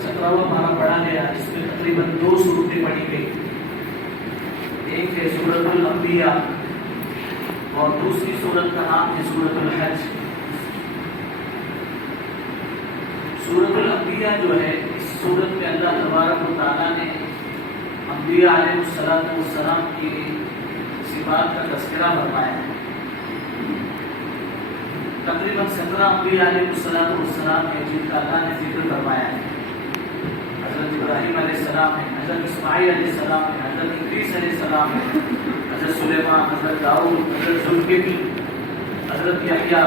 17واں پارہ پڑھا گیا جس میں تقریباً 2 صورتیں پڑھی گئی. ایک ہے سورۃ الانبیاء اور دوسری سورت کا نام ہے سورۃ الحج. سورۃ الانبیاء جو ہے اس سورت میں اللہ تبارک و تعالیٰ نے انبیاء علیہ السلام کی صفات کا تذکرہ فرمایا ہے. تقریباً 17 انبیاء علیہ السلام ہے جن کا اللہ نے ذکر فرمایا ہے. حضرت ابراہیم علیہ السلام ہے، حضرت اسماعیل علیہ السلام ہے، حضرت ادریس علیہ السلام ہے، حضرت سلیمان، حضرت داؤد، حضرت ذوالکفل، حضرت یحییٰ.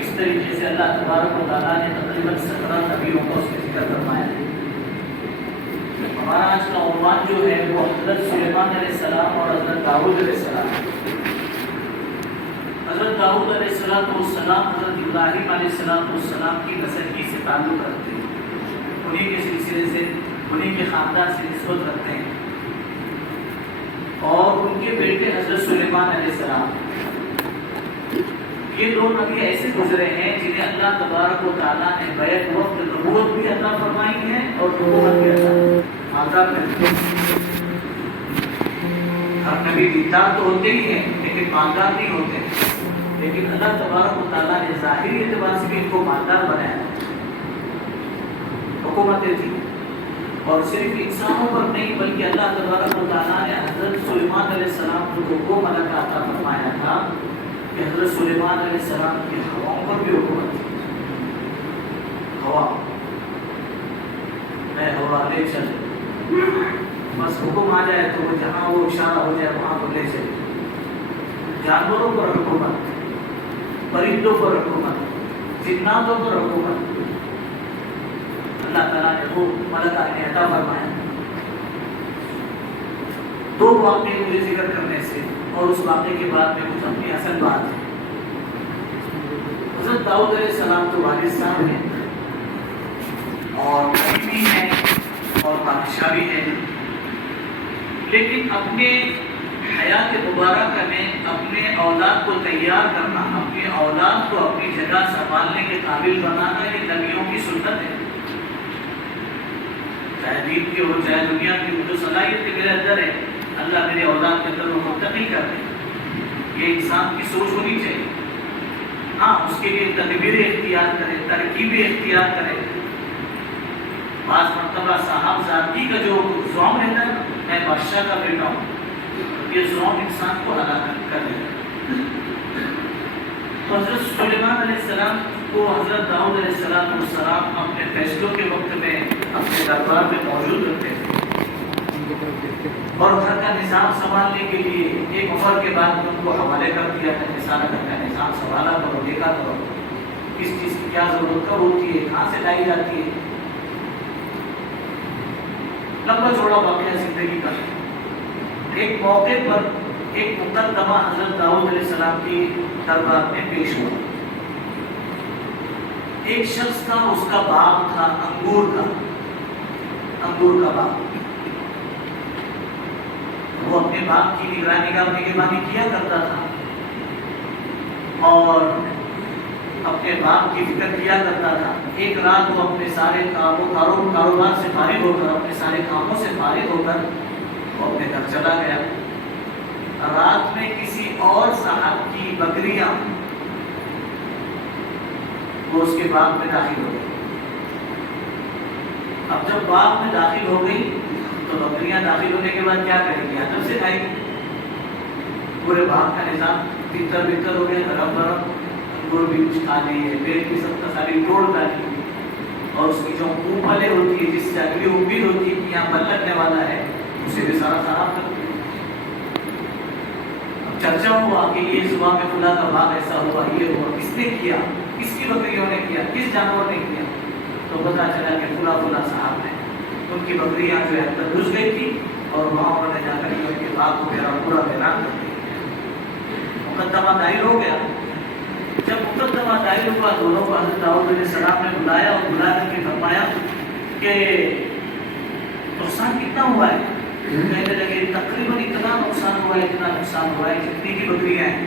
اس طریقے سے اللہ تبارک و تعالیٰ نے تقریباً 17 نبیوں کا اس میں ذکر فرمایا ہے. ہمارا آج کا عنوان جو ہے وہ حضرت سلیمان علیہ السلام اور حضرت داؤد علیہ السلام. حضرت داؤد علیہ السلام حضرت ابراہیم علیہ السلام کی نسل سے تعلق رکھتے ہیں، انہیں کے سلسلے سے، انہیں کے خاندان سے نسبت رکھتے ہیں. اور ان کے بیٹے حضرت سلیمان علیہ السلام. یہ 2 نبی ایسے گزرے ہیں جنہیں اللہ تبارک و تعالیٰ نے بیک وقت نبوت بھی عطا فرمائی ہے اور حکومت بھی عطا فرمائی. ہر نبی دیندار تو ہوتے ہی ہیں لیکن مالدار نہیں ہوتے. لیکن اللہ تبارک و تعالیٰ نے ظاہری اعتبار سے بھی ان کو مالدار بنایا. حکومتیں تھیں اور صرف انسانوں پر نہیں بلکہ اللہ تبارک و تعالیٰ نے حضرت سلیمان علیہ السلام کو وہ ملکہ عطا فرمایا تھا کہ حضرت سلیمان علیہ السلام کی ہواؤں پر بھی حکومت تھی. ہوا اے ہوا لے چل، بس حکم آ جائے تو وہ جہاں وہ اشارہ ہو جائے وہاں کو لے چلے. جانوروں پر حکومت، پرندوں پر حکومت، جناتوں پر حکومت اللہ تعالیٰ نے وہ ملکہ نے عطا فرمایا. 2 واقعے مجھے ذکر کرنے سے اور اس واقعے کے بعد میں کچھ اپنی اصل بات ہے. حضرت داؤد علیہ السلام تو والد صاحب ہیں اور نبی بھی ہیں اور بادشاہ بھی ہیں، لیکن اپنے حیات مبارکہ میں اپنے اولاد کو تیار کرنا، اپنی اولاد کو اپنی جگہ سنبھالنے کے قابل بنانا یہ نبیوں کی سنت ہے. چاہے دین کی ہو چاہے دنیا کی ہو، جو صلاحیتیں میرے اندر ہے اللہ میرے اولاد کے اندر وہ منتقل کر دے. یہ انسان کی سوچ ہونی چاہیے. ہاں اس کے لیے تدبیریں اختیار کرے، ترکیبیں اختیار کرے. بعض مرتبہ صاحبزادی کا جو زوم رہتا ہے، میں بادشاہ کا بیٹا ہوں، یہ زوم انسان کو ہلاک کر دیتا ہے. تو حضرت سلیمان علیہ السلام کو حضرت داؤد علیہ السلام اپنے فیصلوں کے وقت میں اپنے دربار میں موجود رکھتے ہیں اور گھر کا نظام سنبھالنے کے لیے ایک عمر کے بعد ان کو حوالے کر دیا کہ سارا گھر کا نظام سنبھالا کرو، دیکھا کرو کس چیز کی کیا ضرورت کب ہوتی ہے، کہاں سے لائی جاتی ہے. لمبا چوڑا واقعہ زندگی کا. ایک موقع پر ایک مقدمہ حضرت داؤد علیہ السلام کی دربار میں پیش ہوا. ایک شخص تھا، اس کا باغ تھا انگور کا باغ. وہ اپنے باغ کی نگرانی کیا کرتا تھا اور اپنے باغ کی فکر کیا کرتا تھا. ایک رات وہ اپنے سارے کاروبار سے فارغ ہو کر، اپنے سارے کاموں سے فارغ ہو کر وہ اپنے گھر چلا گیا. رات میں کسی اور صاحب کی بکریاں وہ اس کے باغ میں داخل ہو گئی. اب جب باغ میں داخل ہو گئی تو بکریاں داخل ہونے کے بعد کیا کریں گی؟ ادب سے کھائیں گی. پورے باغ کا نظام تر بتر ہو گیا، گرم انگور بھی کچھ کھا لیے، پیٹ کی سب کا ساری توڑ ڈالی اور اس کی جو اون پلے ہوتی ہے، جس سے اگلی امید ہوتی ہے کہ یہاں پل لگنے والا ہے، اسے بھی سارا خراب کر دیا. اب چرچا ہوا کہ یہ صبح میں خدا کا باغ ایسا ہوا، یہ ہوا، کس نے کیا، کس کی بکریوں نے کیا، کس جانور نے کیا؟ تو پتا چلا کہ فلاں صاحب نے. ان کی بکریاں جو ہے اندر گھس گئی تھی اور وہاں انہوں نے جا کر ان کے باغ کو پورا ویران کر دیا. مقدمہ دائر ہو گیا. جب مقدمہ دائر ہوا دونوں کو حضرت داؤد علیہ السلام نے بلایا اور بلا کر کے فرمایا کہ نقصان کتنا ہوا ہے؟ کہنے لگے تقریباً اتنا نقصان ہوا ہے، اتنا نقصان ہوا ہے جتنی کی بکریاں ہیں.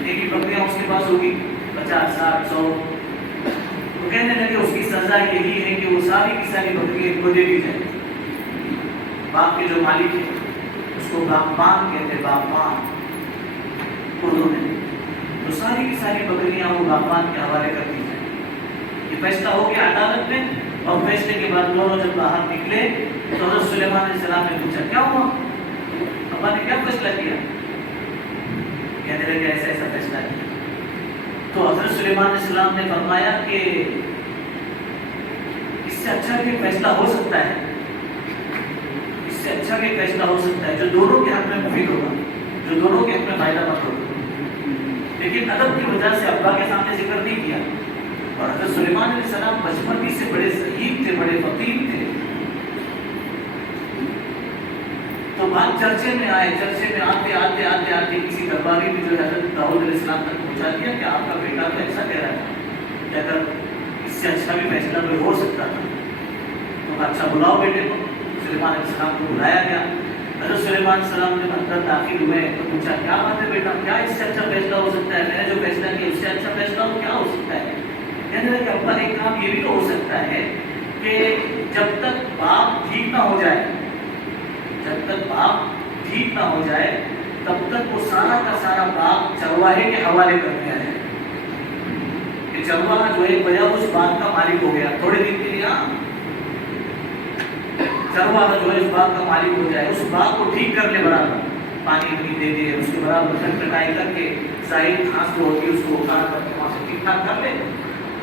جتنی بھی بکریاں اس کے پاس ہوگی 50 60 100، تو کہنے لگے اس کی سزا یہی ہے کہ وہ ساری کی ساری بکریاں ان کو دے دی جائے۔ باغ کے جو مالک ہے اس کو باغبان کہتے ہیں، باغبان اردو میں، تو ساری کی ساری بکریاں وہ باغبان کے حوالے کر دی جائیں۔ یہ فیصلہ ہو گیا عدالت میں، اور فیصلے کے بعد دونوں جب باہر نکلے تو حضرت سلیمان علیہ السلام نے پوچھا کیا ہوا، ابا نے کیا فیصلہ کیا؟ کہنے لگے ایسا ایسا فیصلہ کیا۔ تو حضرت سلیمان علیہ السلام نے فرمایا کہ اس سے اچھا کہ فیصلہ ہو سکتا ہے، اس سے اچھا کہ فیصلہ ہو سکتا ہے جو دونوں کے حق میں مفید ہوگا، جو دونوں کے حق میں فائدہ مند ہوگا۔ لیکن ادب کی وجہ سے ابا کے سامنے ذکر نہیں کیا، اور حضرت سلیمان علیہ السلام بچپن ہی سے بڑے ذہین تھے، بڑے فقیر تھے، تو بات چرچے میں آئے، چرچے میں آتے آتے آتے آتے کسی درباری نے جو حضرت داؤد علیہ السلام تک پہنچا دیا کہ آپ کا بیٹا تو ایسا کہہ رہا تھا کہ اگر اس سے اچھا بھی فیصلہ کوئی ہو سکتا تھا تو اچھا بلاؤ بیٹے کو۔ سلیمان علیہ السلام کو بلایا گیا۔ حضرت سلیمان علیہ السلام جب اندر داخل ہوئے تو پوچھا کیا بات ہے بیٹا، کیا اس سے اچھا فیصلہ ہو سکتا ہے؟ میں نے جو فیصلہ کیا اس سے اچھا فیصلہ ہو کیا ہو سکتا ہے؟ کہنے لگے کہ ابا ایک کام یہ بھی تو ہو سکتا ہے کہ جب تک باپ ٹھیک نہ ہو جائے، جب تک باپ ٹھیک نہ ہو جائے تب تک وہ سارا کا سارا باغ چرواہے کے حوالے کر دیا جائے، کہ چرواہا جو ہے بجا اس باغ کا مالک ہو گیا تھوڑے دن کے لیے، چرواہا جو ہے اس باغ کا مالک ہو جائے، اس باغ کو ٹھیک کر لے، برابر پانی بھی دے دے، اس کے برابر کٹائی کر کے ظاہر گھاس جو ہوتی ہے اس کو اٹھا کر کے وہاں سے ٹھیک ٹھاک کر لے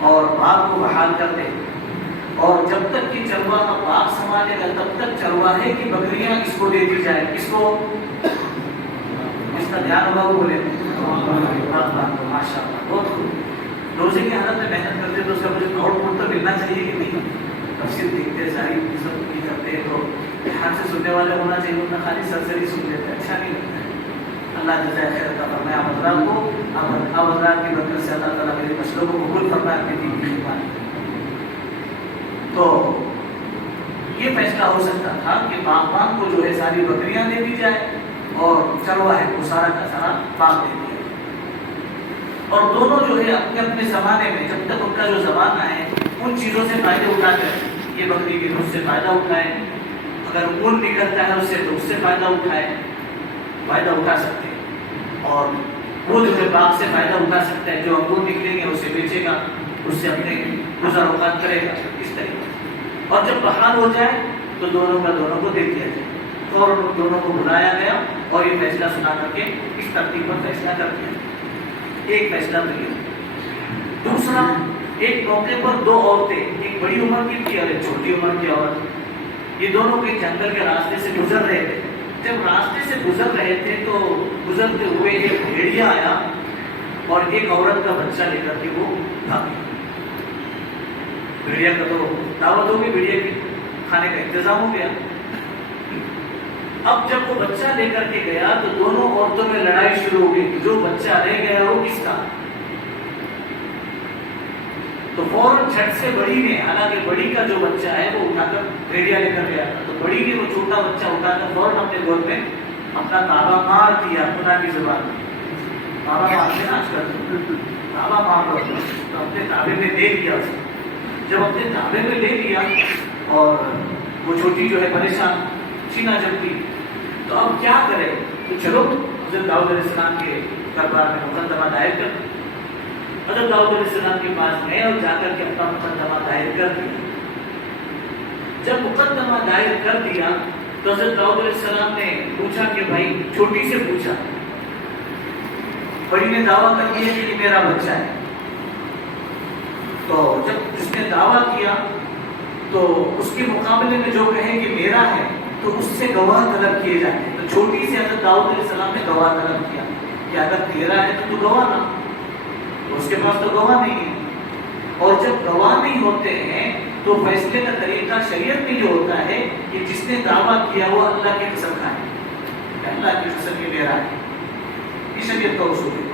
اور باغ کو بحال کر دے، اور جب تک کہ چرواہا باغ سنبھالے گا تب تک چرواہے کی بکریاں اس کو دے دی جائے۔ کس کو؟ اس کا دھیان ہوگا وہ بولے ماشاء اللہ، بہت خوب۔ روزے کی حالت میں محنت کرتے تو اس کا مجھے آؤٹ پٹ تو ملنا چاہیے کہ نہیں؟ تفصیل دیکھتے ظاہر سب کی کرتے تو دھیان سے سننے والے ہونا چاہیے، ورنہ خالی سرسری سن لیتے اچھا نہیں لگتا ہے۔ اللہ جزائے خیر عطا فرمائے آپ حضرات کو، آپ حضرات کی برکت سے اللہ تعالیٰ میرے مسئلوں کو قبول فرمائے اپنی دین کی خدمت۔ تو یہ فیصلہ ہو سکتا تھا کہ باغبان کو جو ہے ساری بکریاں دے دی جائے اور چرواہے کو سارا کا سارا باغ دے دیا، اور دونوں جو ہے اپنے اپنے زمانے میں جب تک ان کا جو زمانہ ہے ان چیزوں سے فائدے اٹھا کر، یہ بکری کے دودھ سے فائدہ اٹھائے، اگر اون نکلتا ہے اس سے تو اس سے فائدہ اٹھا سکتے ہیں، اور وہ جو ہے باغ سے فائدہ اٹھا سکتا ہے، جو انگور نکلیں گے اسے بیچے گا، اس سے اپنے گزر اوقات کرے گا اس طریقے سے، اور جب بحال ہو جائے تو دونوں کا دونوں کو دے دیا جائے۔ اور ان دونوں کو بلایا گیا اور یہ فیصلہ سنا کر کے اس ترتیب پر فیصلہ کر دیا۔ ایک فیصلہ تو یہ۔ دوسرا، ایک موقع پر دو عورتیں، ایک بڑی عمر کی تھی اور ایک چھوٹی عمر کی عورت، یہ دونوں کے جنگل کے راستے سے گزر رہے تھے۔ جب راستے سے گزر رہے تھے تو گزرتے ہوئے ایک بھیڑیا آیا اور ایک عورت کا بچہ لے کر کے وہ بھاگ گیا۔ بھیڑیا کا تو دعوت ہوگی، بھیڑیا کے کھانے کا انتظام ہو گیا۔ اب جب وہ بچہ لے کر کے گیا تو دونوں عورتوں میں لڑائی شروع ہو گئی کہ جو بچہ رہ گیا وہ کس کا؟ تو فوراً جھٹ سے بڑی نے، حالانکہ بڑی کا جو بچہ ہے وہ اٹھا کر بھیڑیا لے کر گیا تھا، تو بڑی نے وہ چھوٹا بچہ اٹھا کر فوراً اپنے گود میں اپنا تابا مار دیا، خدا کی زبان میں تابا مارتے نا آج کل، تابا مار دو، تو اپنے تابے میں لے لیا اس کو۔ جب اپنے تابے میں لے لیا اور وہ چھوٹی جو ہے پریشان چھینا جبتی، تو اب کیا کرے؟ تو چلو حضرت داؤد علیہ السلام کے دربار میں مقدمہ دائر کر، حضرت داؤد علیہ السلام کے پاس گئے اور جا کر کے اپنا مقدمہ دائر کر دیا۔ جب مقدمہ دائر کر دیا تو حضرت داؤد علیہ السلام نے پوچھا کہ بھائی، چھوٹی سے پوچھا، بڑی نے دعویٰ کر دیا کہ یہ میرا بچہ ہے، تو جب اس نے دعویٰ کیا تو اس کے مقابلے میں جو کہے کہ میرا ہے تو اس سے گواہ طلب کیے جاتے ہیں۔ تو چھوٹی سے حضرت داؤد علیہ السلام نے گواہ طلب کیا کہ اگر تیرا ہے تو گواہ نہ، تو اس کے پاس تو گواہ نہیں ہے، اور جب گواہ نہیں ہوتے ہیں تو فیصلے کا طریقہ شریعت میں یہ ہوتا ہے کہ جس نے دعویٰ کیا وہ اللہ کی قسم کھائے کہ اللہ کی قسم یہ میرا ہے، یہ شریعت کا اصول ہے۔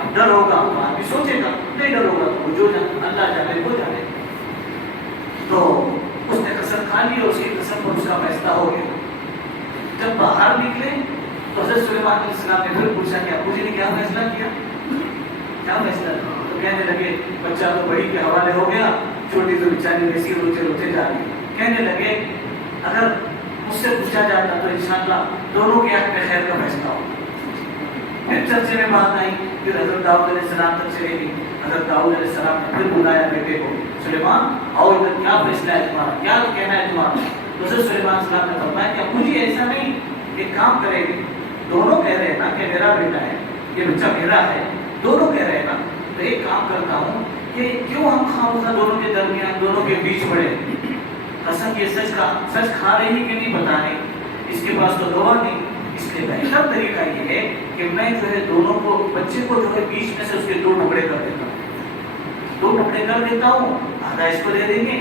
اب ڈر ہوگا تو آدمی سوچے گا، نہیں ڈر ہوگا تو وہ جو اللہ جانے وہ جانے، تو اس نے قسم کھا لی اور اس کی قسم پر اس کا فیصلہ ہو گیا۔ جب باہر نکلے تو حضرت سلیمان علیہ السلام نے پھر پوچھا کہ ابو جی نے کیا فیصلہ کیا، کیا فیصلہ کیا؟ تو کہنے لگے بچہ تو بڑی کے حوالے ہو گیا، چھوٹی تو بیچاری ویسی روتے روتے جا رہی ہے۔ کہنے لگے اگر مجھ سے پوچھا جاتا تو انشاءاللہ دونوں کے حق میں خیر کا فیصلہ ہو۔ پھر چرچے میں بات آئی، پھر حضرت داؤد علیہ السلام تک چلے گی۔ حضرت داؤد علیہ السلام نے پھر بلایا بیٹے کو، سلیمان آؤ ادھر، کیا فیصلہ ہے تمہارا، کیا کہنا ہے تمہارا؟ تو حضرت سلیمان علیہ السلام نے فرمایا کہ ابو جی ایسا نہیں، ایک کام کرے گی، دونوں کہہ رہے ہیں نا کہ میرا بیٹا ہے، یہ بچہ میرا ہے، دونوں کہہ رہے ہیں نا، تو ایک کام کرتا ہوں کہ کیوں ہم خاموشہ دونوں کے درمیان، دونوں کے بیچ پڑے؟ قسم یہ سچ کھا رہی کہ نہیں پتا نہیں، اس کے پاس تو دوا نہیں، اس لیے بہتر طریقہ یہ ہے کہ میں جو ہے دونوں کو، بچے کو جو ہے بیچ میں سے اس کے دو ٹکڑے کر دیتا ہوں، دو ٹکڑے کر دیتا ہوں، آدھا اس کو دے دیں گے،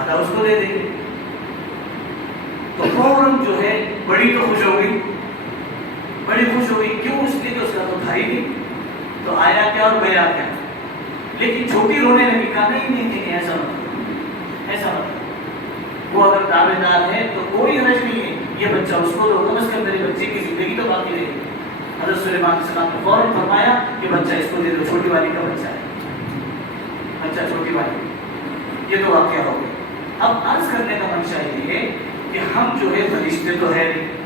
آدھا اس کو دے دیں گے۔ تو فوراً جو ہے بڑی تو خوش ہو گئی، بڑی خوش ہو گئی، کیوں؟ اس لیے کہ اس کا تو بھائی نہیں، تو آیا کیا اور گیا کیا۔ لیکن چھوٹی رونے لگی، کہا نہیں ایسا مت، ایسا مت، وہ اگر دعوے دار ہے تو کوئی حرج نہیں ہے، یہ بچہ اس کو دو، کم از کم میرے بچے کی زندگی تو باقی رہے گی۔ حضرت سلیمان علیہ السلام نے فوراً فرمایا کہ بچہ اس کو دے دو، چھوٹی والی کا بچہ ہے، بچہ چھوٹی والی۔ یہ تو واقعہ ہو گیا۔ اب عرض کرنے کا منشا یہ ہے کہ ہم جو ہے فرشتے تو ہے نہیں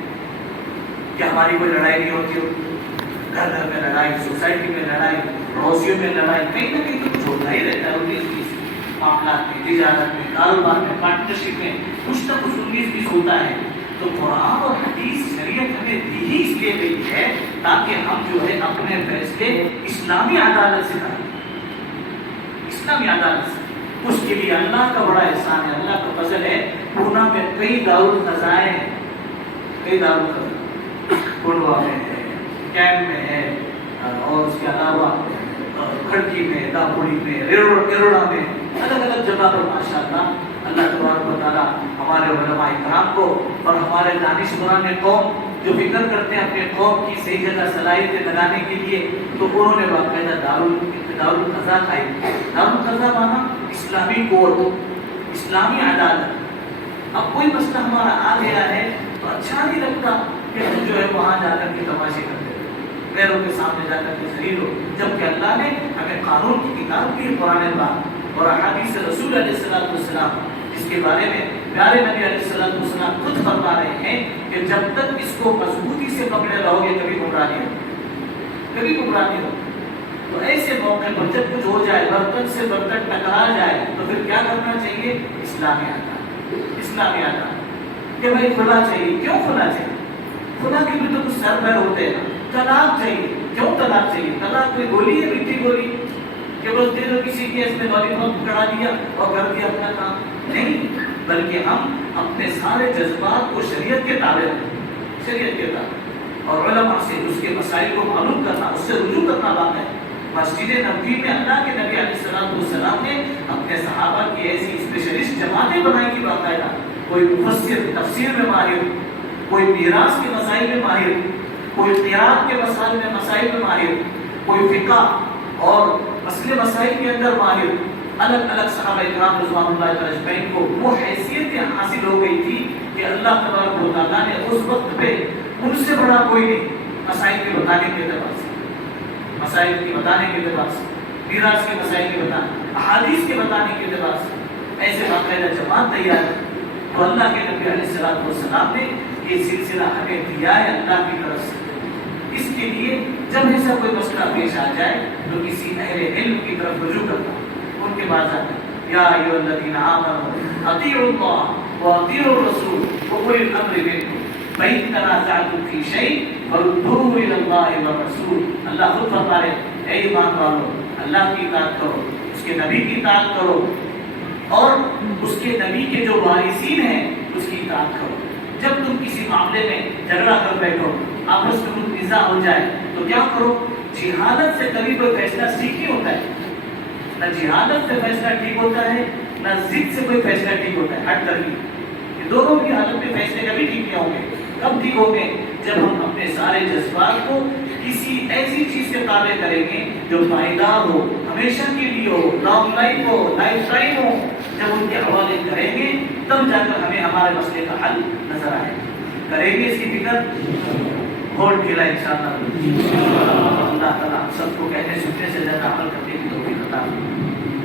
کہ ہماری کوئی لڑائی نہیں ہوتی ہو، گھر گھر میں لڑائی، سوسائٹی میں لڑائی، پڑوسیوں میں لڑائی، کہیں نہ کہیں تو کچھ ہوتا ہی رہتا ہے، انیس معاملات میں، تجارت میں، کاروبار میں، پارٹنرشپ میں کچھ نہ کچھ 19-20 ہوتا ہے۔ تو قرآن اور حدیث شریعت ہمیں دی ہی اس لیے گئی ہے تاکہ ہم جو ہے اپنے فیصلے اسلامی عدالت سے کریں، اسلامی عدالت سے۔ اس کے لیے اللہ کا بڑا احسان ہے، اللہ کا فضل ہے، پونا میں کئی دارالقضائیں ہیں، کئی دارالقضاء، کنڈوا میں ہے، کیمپ میں ہے، اور اس کے علاوہ کھڑکی میں، داپوڑی میں، ایروڑا میں، الگ الگ جگہ پر ماشاءاللہ اللہ تبارک و تعالیٰ ہمارے علماء کرام کو اور ہمارے دانشوران قوم جو فکر کرتے ہیں اپنے قوم کی صحیح جگہ صلاحیتیں لگانے کے لیے، تو انہوں نے باقاعدہ دارالقضاء کھائی۔ دارالقضاء مانا اسلامی کورٹ، اسلامی عدالت۔ اب کوئی مسئلہ ہمارا آ گیا ہے تو اچھا نہیں لگتا کہ ہم جو ہے وہاں جا کر کے تماشے کرتے ہیں، غیروں کے سامنے جا کر کے ذلیل ہو، جبکہ اللہ نے ہمیں قانون کی کتاب کی قرآن پاک اور احادیث رسول علیہ السلام جس کے بارے میں پیارے نبی علیہ السلام خود فرما رہے ہیں کہ جب تک اس کو مضبوطی سے پکڑے رہو گے کبھی گمراہ نہیں ہو، کبھی گمراہ نہیں ہو۔ تو ایسے موقع پر جب کچھ ہو جائے، برتن سے برتن ٹکرا جائے، تو پھر کیا کرنا چاہیے؟ اسلامی عدالت، اسلامی عدالت کہ بھائی کھلا چاہیے۔ کیوں کھلا چاہیے؟ کھلا کے بھی تو کچھ سر پیر ہوتے ہیں۔ طلاق چاہیے، کیوں طلاق چاہیے؟ طلاق کوئی گولی ہے، میٹھی گولی کہ بس دے دو کسی کی، اس میں لالی پاپ پکڑا دیا اور کر دیا اپنا کام؟ نہیں، بلکہ ہم اپنے سارے جذبات کو شریعت کے تابع، شریعت کے تابع، اور علماء سے اس کے مسائل کو معلوم کرنا، اس سے رجوع کرنا بات ہے۔ مسجد نبوی میں اللہ کے نبی علیہ السلام نے اپنے صحابہ کی ایسی اسپیشلسٹ جماعتیں بنائی کی باقاعدہ، کوئی مفسر تفسیر میں ماہر، کوئی میراث کے مسائل میں ماہر، کوئی قرات کے مسائل میں ماہر، کوئی فقہ اور مسئلے مسائل کے اندر ماہر۔ الگ الگ صحابہ کرام رضوان اللہ اجمعین کو وہ حیثیت حاصل ہو گئی تھی کہ اللہ تبارک و تعالیٰ نے اس وقت پہ ان سے بڑا کوئی نہیں، مسائل کے بتانے کے اعتبار سے، مسائل کے بتانے کے اعتبار سے، میراث کے مسائل کے بتانے، احادیث کے بتانے کے اعتبار سے ایسے باقاعدہ جماعت تیار ہے۔ تو اللہ کے نبی علیہ السلام نے یہ سلسلہ ہمیں دیا ہے اللہ کی طرف سے۔ اس کے لیے جب ایسا کوئی مسئلہ پیش آ جائے تو کسی اہل علم کی طرف رجوع کرنا، ان کے بعد جاتے یا ایھا الذین آمنوا اطیعوا اللہ واطیعوا الرسول واولی الامر منکم فإن تنازعتم فی شیء فردوہ الی اللہ والرسول۔ اللہ خود فرما رہے ہیں اے ایمان والو، اللہ کی اطاعت کرو، اس کے نبی کی اطاعت کرو، اور اس کے نبی کے جو وارثین ہیں اس کی اطاعت کرو۔ جب تم کسی معاملے میں جھگڑا کر بیٹھو، آپس میں کچھ نزاع ہو جائے تو کیا کرو؟ جہالت سے کبھی کوئی فیصلہ ٹھیک نہیں ہوتا ہے، نہ جہالت سے فیصلہ ٹھیک ہوتا ہے، نہ ضد سے کوئی فیصلہ ٹھیک ہوتا ہے، ہٹ کر یہ دونوں کی حالت میں فیصلے کبھی ٹھیک نہیں ہوں گے۔ کب ٹھیک ہوں گے؟ جب ہم اپنے سارے جذبات کو کسی ایسی چیز کے تابع کریں گے جو پائیدار ہو، ہمیشہ کے لیے ہو، لانگ لائف ہو، لائف ٹائم ہو۔ جب ان کے حوالے کریں گے تب جا کر ہمیں ہمارے مسئلے کا حل نظر آئے گا۔ کریں گے اس کی فکر؟ بہت ڈھیلا انشاءاللہ اللہ تعالیٰ ہم سب کو کہنے سننے سے زیادہ عمل کرنے کی توفیق عطا فرمائے۔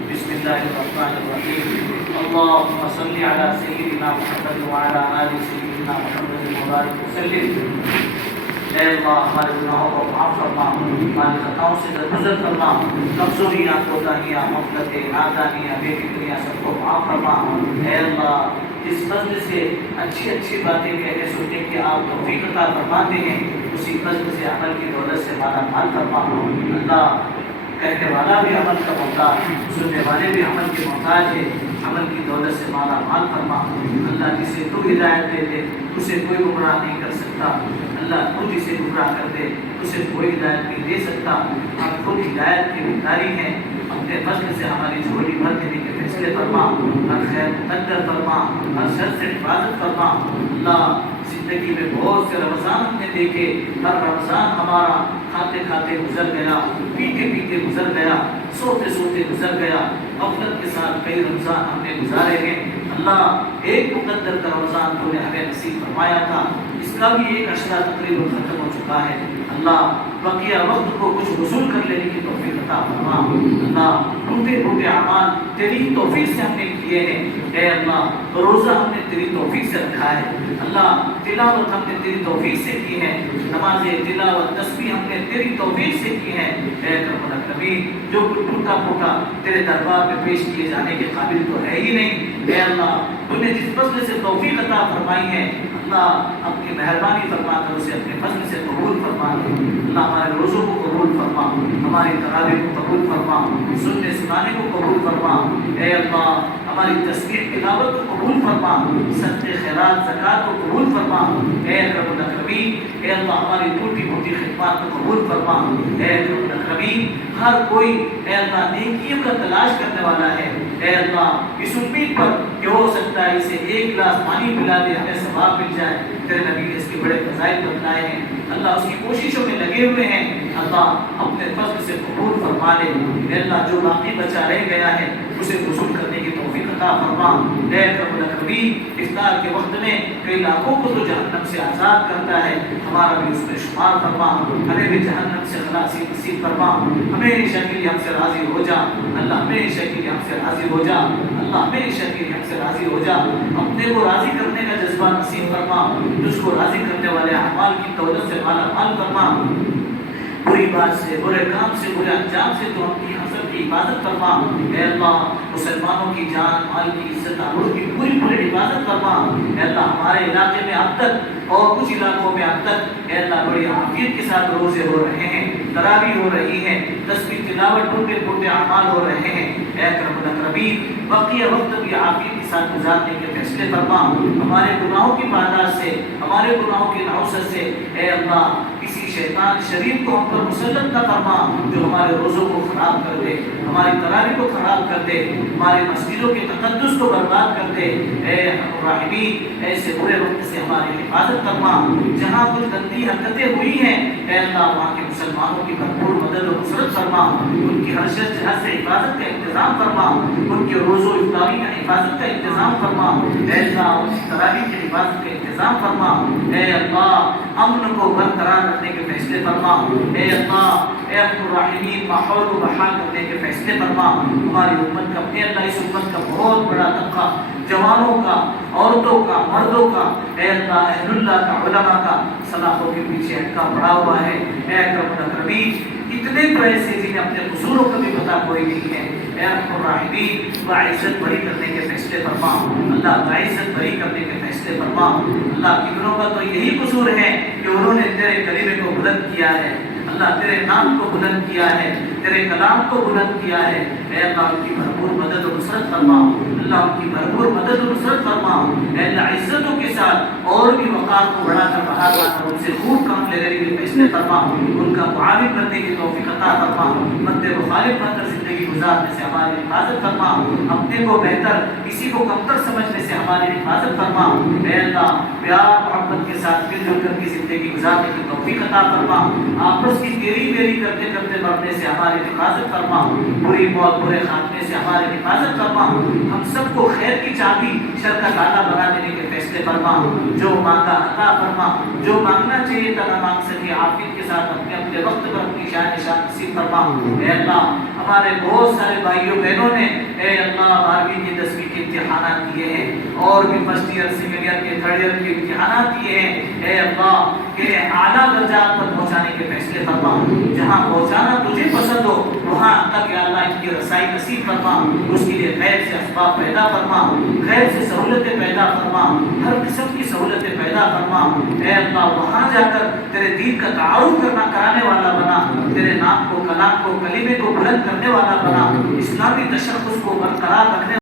بسم اللہ الرحمن الرحیم، اللہم صلی علی سیدنا محمد وعلی آل سیدنا محمد وبارک وسلم۔ اے اللہ ہمارے گناہوں کو معاف فرما، ہماری خطاؤں سے درگزر فرما، کمزوریاں، کوتاہیاں، غفلتیں، نادانیاں، بے فکریاں سب کو معاف فرما۔ اے اللہ اس فضل سے اچھی اچھی باتیں کہنے سننے کی آپ توفیق عطا فرماتے ہیں، اسی فضل سے عمل کی دولت سے مالا مال فرما۔ اللہ کہنے والا بھی عمل کا محتاج، سننے والے بھی عمل کے محتاج ہے، عمل کی دولت سے مالا مال فرما۔ اللہ جسے تو ہدایت دے دے اسے کوئی گمراہ نہیں کر سکتا، اللہ خود اسے گمراہ کر دے اسے کوئی ہدایت نہیں دے سکتا۔ ہم خود ہدایت کی بھکاری ہیں، اپنے فضل سے ہماری جھولی بھر دینے کے فیصلے فرما، ہر خیر مقدر فرما، ہر شر سے حفاظت فرما۔ اللہ زندگی میں بہت سے رمضان ہم نے دیکھے، ہر رمضان ہمارا کھاتے کھاتے گزر گیا، پیتے پیتے گزر گیا، سوتے سوتے گزر گیا، غفلت کے ساتھ کئی رمضان ہم نے گزارے ہیں۔ اللہ ایک مقدر کا رمضان تو نے ہمیں نصیب فرمایا تھا، اس کا بھی ایک اشرا تقریباً ختم ہو چکا ہے۔ اللہ بقیہ وقت کو کچھ وصول کر لینے کی توفیق عطا فرما۔ اللہ ٹوٹے ٹوٹے اعمال تیری توفیق سے ہم نے کیے ہیں، اے اللہ روزہ ہم نے تیری توفیق سے رکھا ہے، اللہ تلاوت ہم نے تیری توفیق سے کی ہے، نماز تلاوت تسبیح ہم نے تیری توفیق سے کی ہے۔ اے کرم الکریم جو ٹوٹا پھوٹا تیرے دربار میں پیش کیے جانے کے قابل تو ہے ہی نہیں، اے اللہ تو نے جس فضل سے توفیق عطا فرمائی ہے، اللہ اپنی مہربانی فرما کر اسے اپنے فضل سے قبول فرما۔ اللہ ہمارے روزوں کو قبول فرما، ہماری تراویح کو قبول فرما، سننے سنانے کو قبول فرما۔ اے اللہ ہماری تسبیح تلاوت کو قبول فرما، صدقے خیرات زکات کو قبول فرما۔ اے اکرم الاکرمین اے اللہ ہماری ٹوٹی پھوٹی خدمات کو قبول فرما۔ اے اکرم الاکرمین ہر کوئی اے اللہ نیکیوں کا تلاش کرنے والا ہے، اے اللہ اس امید پر کہ ہو سکتا ہے اسے ایک گلاس پانی پلا دے ہمیں ثواب مل جائے، تیرے نبی نے اس کے بڑے فضائل بتلائے ہیں، اللہ اس کی کوششوں میں لگے ہوئے ہیں، اللہ اپنے فضل سے قبول فرما لے۔ اے اللہ جو باقی بچا رہ گیا ہے اسے وصول کرنے کی توفیق عطا فرما۔ اے اکرم الاکرمین افطار کے وقت میں کئی لاکھوں کو تو جہنم سے آزاد کرتا ہے، ہمارا بھی اس میں شمار فرما، ہمیں بھی جہنم سے خلاصی نصیب فرما، ہمیشہ کے لیے ہم سے راضی ہو جا، اللہ ہمیشہ کے لیے ہم سے راضی ہو جا، اللہ ہمیشہ کے لیے ہم سے راضی ہو جا، اپنے کو راضی کرنے کا جذبہ نصیب فرما، جس کو راضی کرنے والے اعمال کی دولت سے مالا مال فرما، بری بات سے، برے کام سے، برے انجام سے تو ہم کی حفاظت فرما۔ اے اللہ مسلمانوں کی جان مال کی عزت آبرو کی پوری پوری حفاظت فرما۔ اے اللہ ہمارے علاقے میں اب تک اور کچھ علاقوں میں اب تک اے اللہ بڑی عافیت کے ساتھ روزے ہو رہے ہیں، تراویح ہو رہی ہے، تسبیح تلاوت ٹوٹے پھوٹے اعمال ہو رہے ہیں، اے اکرم الاکرمین بقیہ وقت بھی عافیت کے ساتھ گزارنے کے فیصلے فرما، ہمارے گناہوں کی پاداش سے، ہمارے گناہوں کی نحوست سے اے اللہ کسی شیطان شریر کو ہم پر مسلط نہ فرما جو ہمارے روزوں کو خراب کر دے، ہماری تراویح کو خراب کر دے، ہماری مسجدوں کے تقدس کو برباد کر دے۔ اے الراحمین ایسے برے وقت سے ہماری حفاظت فرما، جہاں کچھ گندی حرکتیں ہوئی ہیں اے اللہ وہاں کے مسلمانوں کی بھرپور مدد و نصرت فرما، ان کی ہر شر جہاز سے حفاظت کا انتظام فرما، ان کے روزوں افطاری کا حفاظت کا انتظام فرما، اے اللہ ان کی تراویح کی حفاظت کا انتظام فرما، اے اللہ امن کو برقرار رکھنے کے فیصلے فرما، اے اللہ اے الراحمین ماحول کو بحال کرنے کے فیصلے فرما، ہماری امت کا اے اللہ اس امت کا بہت بڑا طبقہ جوانوں کا، عورتوں کا، مردوں کا اے اللہ اہل اللہ کا، علماء کا سلاخوں کے پیچھے اٹکا پڑا ہوا ہے، اے اکرم الاکرمین اتنے تو ایسے جنہیں اپنے قصوروں کا بھی پتہ کوئی نہیں ہے، اے الراحمین باعزت بری کرنے کے فیصلے فرما، اللہ باعزت بری کرنے کے فیصلے فرما۔ اللہ کتنوں کا تو یہی قصور ہے کہ انہوں نے تیرے کلمے کو بلند کیا ہے، اللہ تیرے نام کو بلند کیا ہے، تیرے کلام کو بلند کیا ہے، اے اللہ ان کی بھرپور مدد و نصرت فرما، اللہ ان کی بھرپور مدد و نصرت فرما، اے اللہ عزتوں کے ساتھ اور بھی وقار کو بڑھا کر بہار لانا، ان سے خوب کام لینے کے فیصلے فرما، ان کا معاون کرنے کی توفیق عطا فرما، مد مخالف بن کر زندگی گزارنے سے ہماری حفاظت فرما، اپنے کو بہتر کسی کو کمتر سمجھنے سے ہماری حفاظت فرما۔ اے اللہ پیار محبت کے ساتھ مل جل کر کی زندگی گزارنے کی توفیق عطا فرما، آپس کی تیری میری کرتے کرتے مرنے سے ہماری حفاظت فرما، بری موت برے خاتمے سے ہماری حفاظت فرما، ہم سب کو خیر کی چابی شر کا تالا بنا دینے کے فیصلے فرما، جو مانگا عطا فرما، جو مانگنا چاہیے تھا نہ مانگ سکے عافیت کے ساتھ اپنے اپنے وقت پر اپنی شان نصیب فرما۔ اے اللہ ہمارے بہت سارے بھائیوں بہنوں نے اے اللہ 12ویں کی 10ویں کے امتحانات کیے ہیں اور بھی فرسٹ ایئر سیکنڈ ایئر کے تھرڈ ایئر کے امتحانات کیے ہیں، اے اللہ کہ اعلیٰ درجات پر پہنچانے کے فیصلے فرما، جہاں پہنچانا تجھے پسند ہو وہاں تک یا اللہ ان کی رسائی نصیب فرما، اس کے لیے خیر سے اسباب پیدا فرما، خیر سے سہولتیں پیدا فرما، ہر قسم کی سہولتیں پیدا فرما۔ اے اللہ وہاں جا کر تیرے دین کا تعارف کرانے والا بنا، تیرے نام کو کلام کو کلمے کو بلند کرنے والا بنا، اسلامی تشخص کو برقرار رکھنے